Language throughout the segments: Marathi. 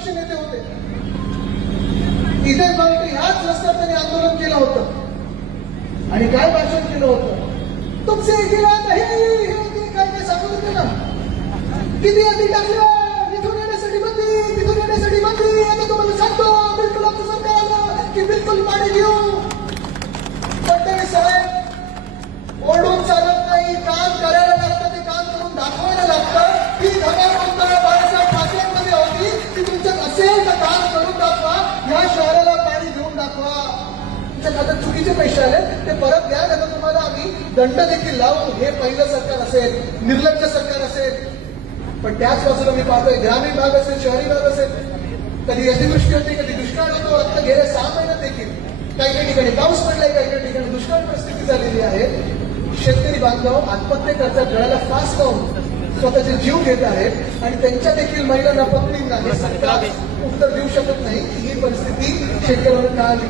पक्ष नेते होते. इथे ह्याच रस्त्यावर त्यांनी आंदोलन केलं होतं आणि काय भाषण केलं होतं. तुमचे गिरा नाही हे काय सांगू होते ना. किती आधी टाकलं इथून येण्यासाठी बंदी, तिथून येण्यासाठी बंदी. आता तुम्हाला सांगतो बिलकुल आमचं सरकार आलं की बिलकुल पाणी घेऊ. फडणवीस साहेब ओरडून चालत नाही, काम करायला लागतं, ते काम करून दाखवायला लागतं. ही धर्माबंध बाळासाहेब ठाकरेंमध्ये होती की तुमच्यात असेल तर काम करून दाखवा, ह्या शहराला पाणी घेऊन दाखवा. तुमच्या खात्यात चुकीचे पैसे आले ते परत द्या, नाही तुम्हाला आम्ही दंड देखील लावू. हे पहिलं सरकार असेल, निर्लज्ज सरकार असेल. पण त्याच बाजूला मी पाहतोय ग्रामीण भाग असेल, शहरी भाग असेल, कधी अतिवृष्टी होते, कधी दुष्काळ होतो. आता गेल्या 6 महिन्यात देखील काही काही ठिकाणी पाऊस पडलाय, काही काही ठिकाणी दुष्काळ परिस्थिती झालेली आहे. शेतकरी बांधव आत्महत्या करतात, गळ्याला फास लावून स्वतःचे जीव घेत आहेत आणि त्यांच्या देखील महिलांना पत्नींना हे सरकार उत्तर देऊ शकत नाही की ही परिस्थिती शेतकऱ्यांना का आली.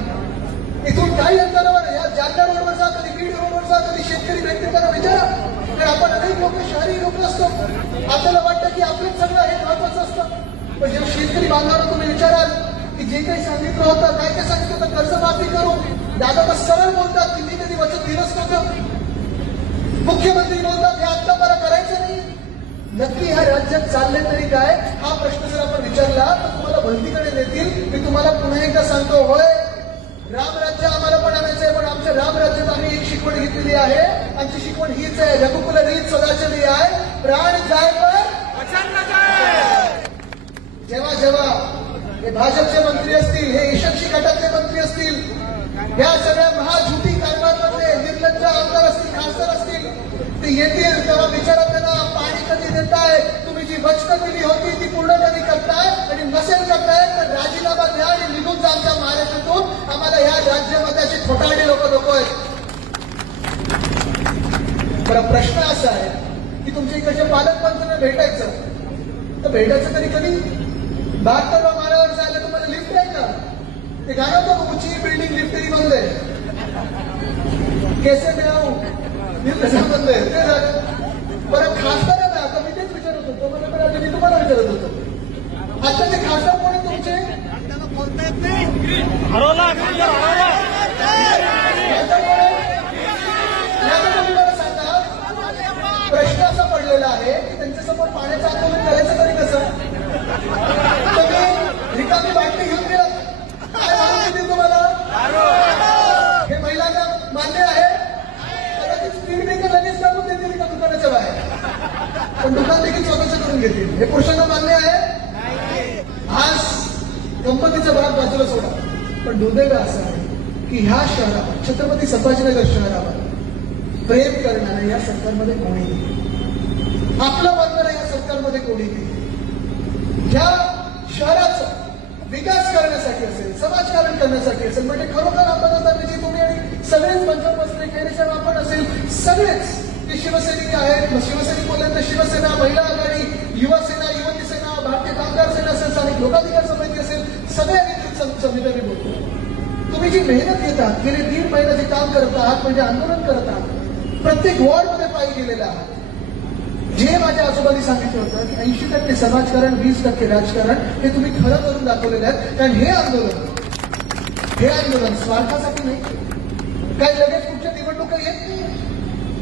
इथून काही अंतरावर या जालना रोडवर जा, कधी बीड रोडवर जा, कधी शेतकरी भेटते त्यांना विचारा. कारण आपण अनेक लोक शहरी लोक असतो, आपल्याला वाटतं की आपलंच सगळं हे महत्वाचं असतं. पण जेव्हा शेतकरी बांधवांना तुम्ही विचाराल की जे काही सांगितलं होतं, काय काय सांगितलं होतं, कर्जमाफी करू, दादा तर सरळ बोलतात की मी कधी वचन दिलंच नव्हतं. मुख्यमंत्री बोलतात हे आता मला करायचं नाही. नक्की ह्या राज्यात चालले तरी काय, हा प्रश्न जर आपण विचारला तर तुम्हाला भलतीकडे देतील. मी तुम्हाला पुन्हा एकदा सांगतो, होय रामराज्य आम्हाला पण आणायचं आहे, पण आमच्या रामराज्यात आम्ही एक शिकवण घेतलेली आहे. आमची शिकवण हीच आहे, रघुकुल रीत सदा चली आहे, प्राण जाय पण वचन न जाय. जेव्हा जेव्हा हे भाजपचे मंत्री असतील, हे यशस्वी गटाचे मंत्री असतील, या सगळ्या महाझुटी कारभारातले निर्लज्ज आमदार असतील, खासदार असतील, ते येतील तेव्हा विचारा त्यांना पाणी कधी देताय, तुम्ही जी वचनं दिली होती ती पूर्ण कधी करताय, आणि नसेल करताय तर राजीनामा द्या आणि निघून जा आमच्या महाराष्ट्रातून. आम्हाला या राज्यामध्ये अशी खोटारडी लोक नको आहेत. बरं, प्रश्न असा आहे की तुमच्या इकडच्या पालकमंत्र्यांना भेटायचं तर भेटायचं तरी कधी. 72 माळ्यावर जायला तुम्हाला लिफ्ट आहे का? ते गाणं बघ, ऊंची बिल्डिंग लिफ्ट ही बंद आहे, कैसे मिळावू बंद आहे, ते झालं. बरं, खासदार आहे ना, आता मी तेच विचारत होतो, मी तुम्हाला विचारत होतो, आता ते खासदार कोण आहे तुमचे? बोलता येत नाही, हरवला सांगा. प्रश्न असा पडलेला आहे की त्यांच्यासमोर पाण्याचं आंदोलन करायचं तरी कसं? रिकामी बाटली घेऊन गेला, काय माहिती देईल तुम्हाला? हे महिलांना मान्य आहे? कदाचित स्पीड ब्रेकर लगेच टाकून देतील का दुकानाच्या बाहेर, पण दुकान देखील स्वतःच करून घेतील. हे पुरुषांना मान्य आहे? आज गणपतीचा भाग बाजूला सोडा, पण दुर्दैव असं आहे की ह्या शहरावर, छत्रपती संभाजीनगर शहरावर प्रेम करणाऱ्या या सरकारमध्ये कोणी नाही, आपलं बनणाऱ्या या सरकारमध्ये कोणी नाही. ह्या शहराचा विकास करण्यासाठी असेल, समाजकारण करण्यासाठी असेल, म्हणजे खरोखर अंबादासाहेबजी तुम्ही आणि सगळेच मंचावर बसले, खैरेसाहेब आपण असेल, सगळेच ते शिवसैनिक आहेत. शिवसैनिक बोलले तर शिवसेना, महिला आघाडी, युवा सेना, युवती सेना, भारतीय कामगार सेना असेल, स्थानिक लोकाधिकार समिती असेल, सगळ्या समित्या मी बोलतो. तुम्ही जी मेहनत घेतात, गेले 1.5 महिने जे काम करत आहात, म्हणजे आंदोलन करत आहात, प्रत्येक वॉर्डमध्ये पायी गेलेला आहात. जे माझ्या आजोबांनी सांगितलं होतं की 80% समाजकारण, 20% राजकारण, हे तुम्ही खरं करून दाखवलेलं आहे. कारण हे आंदोलन स्वार्थासाठी नाही, काही लगेच कुठच्या निवडणुका येत नाही.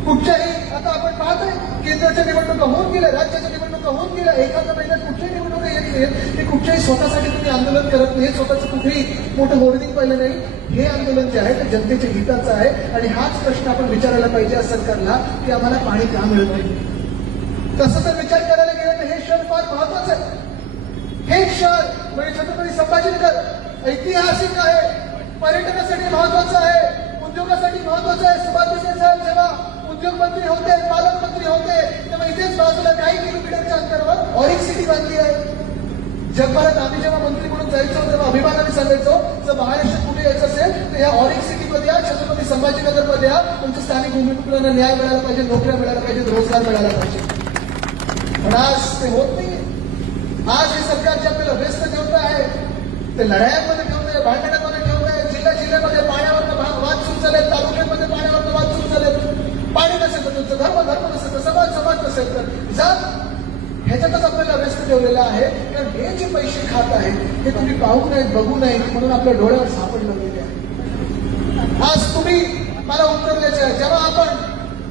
कुठच्याही, आता आपण पाहतोय केंद्राच्या निवडणुका होऊन गेल्या, राज्याच्या निवडणुका होऊन गेल्या, एखाद्या महिन्यात कुठच्याही निवडणुका येत नाहीत. ते कुठच्याही स्वतःसाठी तुम्ही आंदोलन करत नाही, स्वतःचं कुठेही मोठं होर्डिंग पाहिलं नाही. हे आंदोलन जे आहे ते जनतेच्या हिताचं आहे. आणि हाच प्रश्न आपण विचारायला पाहिजे या सरकारला की आम्हाला पाणी का मिळत नाही. तसं जर विचार करायला गेलं तर हे शहर फार महत्वाचं आहे. हे शहर म्हणजे छत्रपती संभाजीनगर ऐतिहासिक आहे, पर्यटनासाठी महत्वाचं आहे, उद्योगासाठी महत्वाचं आहे. सुभाष देसाई साहेब जेव्हा उद्योगमंत्री होते, पालकमंत्री होते, तेव्हा इथेच बाजूला काही किलोमीटरच्या अंतरावर ऑरिक सिटी बांधली आहे. जगभरात आम्ही जेव्हा मंत्री म्हणून जायचो तेव्हा अभिमानाने सांगायचो, जर महाराष्ट्रात कुठे यायचं असेल तर या ऑरिक सिटीमध्ये या, छत्रपती संभाजीनगरमध्ये या, तुमच्या स्थानिक भूमिपुत्रांना न्याय मिळाला पाहिजे, नोकऱ्या मिळायला पाहिजे, रोजगार मिळाला पाहिजे. पण आज ते होत नाही. आज हे सरकार जे आपल्याला व्यस्त ठेवत आहे ते लढायांमध्ये ठेवत आहे, भांडणामध्ये ठेवत आहे. जिल्ह्यामध्ये पाण्यावर वाद सुरू झाले, तालुक्यांमध्ये पाण्यावर वाद सुरू झाले. पाणी नसेल तर तुमचं धर्म नसेल तर समाज नसेल तर जात. ह्याच्यातच आपल्याला व्यस्त ठेवलेला आहे. कारण हे जे पैसे खात आहेत हे तुम्ही पाहू नयेत, बघू नयेत म्हणून आपल्या डोळ्यावर सापड लावलेले आहे. आज तुम्ही मला उत्तर द्यायचं आहे, जेव्हा आपण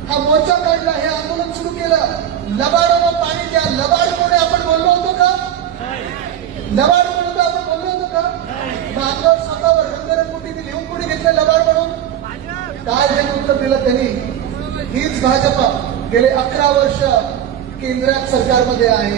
हा मोर्चा काढला, हे आंदोलन सुरू केलं, लबाडोला पाणी द्या, लबाडपणे आपण बोललो होतो का? लबाड म्हणून आपण बोललो होतो का? अंगावर स्वतःवर रंगरंगोटीने लिहून कोणी घेतलं लबाड म्हणून? काय हे उत्तर दिलं त्यांनी? हीच भाजपा गेले 11 वर्ष केंद्रात सरकारमध्ये आहे.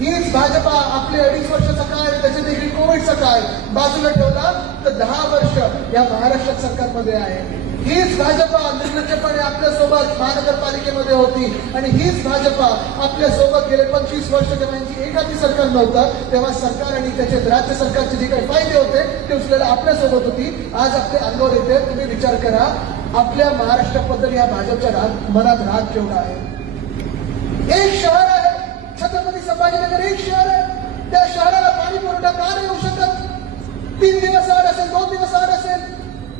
हीच भाजपा आपले 2.5 वर्षाचा काळ, त्याचे देखील कोविडचा काळ बाजूला ठेवला तर 10 वर्ष या महाराष्ट्रात सरकारमध्ये आहे. हीच भाजपा निर्लज्जपणे आपल्यासोबत महानगरपालिकेमध्ये होती आणि हीच भाजपा आपल्यासोबत गेले 25 वर्ष जेव्हा यांची एकाची सरकार नव्हतं तेव्हा सरकार आणि त्याचे राज्य सरकारचे जे काही फायदे होते ते उचलायला आपल्यासोबत होती. आज आपले अंगावर येते. तुम्ही विचार करा, आपल्या महाराष्ट्राबद्दल या भाजपच्या मनात राग केवढा आहे. एक शहर आहे छत्रपती संभाजीनगर, एक शहर आहे, त्या शहराला पाणी पुरवठा का नाही होऊ शकत? 3 दिवस आड असेल, 2 दिवस आड असेल.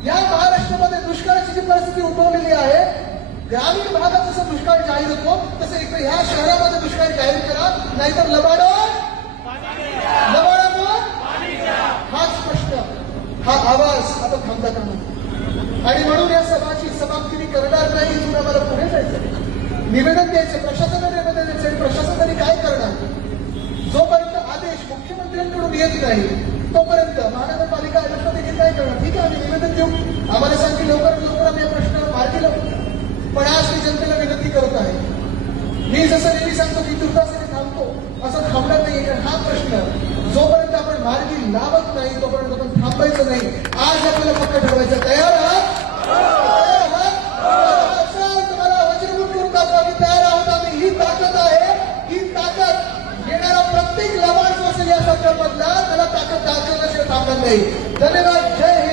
या महाराष्ट्रामध्ये दुष्काळाची जी परिस्थिती उद्भवलेली आहे, ग्रामीण भागात जसं दुष्काळ जाहीर होतो तसं इकडे ह्या शहरामध्ये दुष्काळ जाहीर करा, नाहीतर लबाडावर हाच प्रश्न, हा आवाज आता थांबता कामा नये. आणि म्हणून या सभाची समाप्ती मी करणार नाही. इथून आम्हाला पुढे जायचं, निवेदन द्यायचं, प्रशासनाने निवेदन द्यायचं. प्रशासनाने काय करणार? जोपर्यंत आदेश मुख्यमंत्र्यांकडून येत नाही तोपर्यंत महानगरपालिका आयुक्त देखील काय करणार? ठीक आहे, आम्ही निवेदन देऊ, आम्हाला सांगतील लवकरात लवकर आम्ही या प्रश्नावर मार्गी लावू. पण आज मी जनतेला विनंती करत आहे, मी जसं नेहमी सांगतो की तुर्तासाठी थांबतो, असं थांबणार नाही. कारण हा प्रश्न जोपर्यंत आपण मार्गी लावत नाही तोपर्यंत आपण थांबायचं नाही. आज आपल्याला फक्त ठरवायचं, तयार आहात? तुम्हाला वज्रभूत करून दाखवा की तयार आहोत आम्ही. ही ताकद आहे, ही ताकद येणारा प्रत्येक लबाड जो असेल या सरकारमधला त्याला ताकद दाखवण्याशिवाय थांबणार नाही. धन्यवाद. जय हिंद.